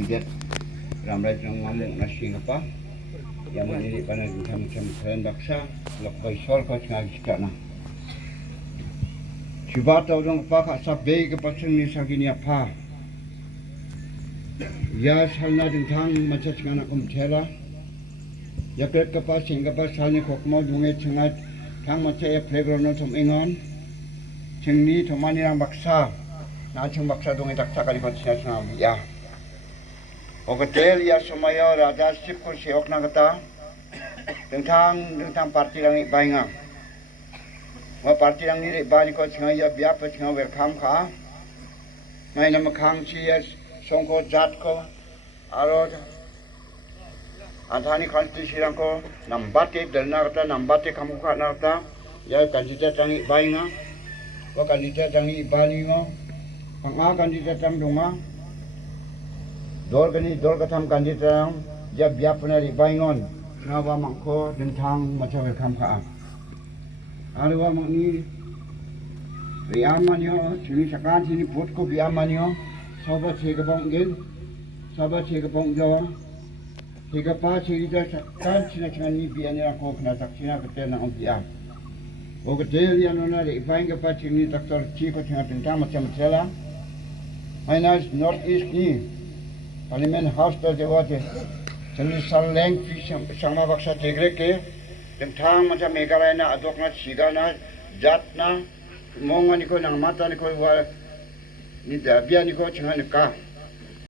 idet ramrai jong ngamuk nasi apa yang ini pada macam-macam keren baksa lok baisol kau cengal sikana cuba tahu dong apa kak sabai ke pasang ni sagini apa ya salna dengtang macam cengal nak umtela ya kerja ke pasang ke pasangnya kok mau dungai cengal tang macam ya playground notum ingon cengni tomani yang baksa na ceng baksa dungai taksa kali pasang cengal ya Hotel ya sumaya raja sip ko siok na kata dengtang parti lang ibainga wa parti lang ni bani ko singa ya biap singa welcome ka ngai nam khang chi ya songko jat ko aro anthani khanti sirang ko nambate delna kata nambate kamu ka na kata ya kandida tang ibainga wa kandida tang ibani ngo panga kandida tam donga dor katam kandida ya biap na ibaingon nawa mangko dentang macam welcome ka arwa mangni riamanyo sini sakan sini put ko riamanyo sobat segabong gen sobat segabong jawa segapa segida sakan sina chani biani ko kena saksina ketena obia o ketel ya nona ri fain ka pa sini doktor chi ko tengah dentang macam cela minus north east ni parliament house to jawate Seni saleng sama baksa tegre ke dentang macam Meghalaya na adok na siga na jat na monga ni ko nang mata ni ko wa ni dabia ni ko chinga ni ka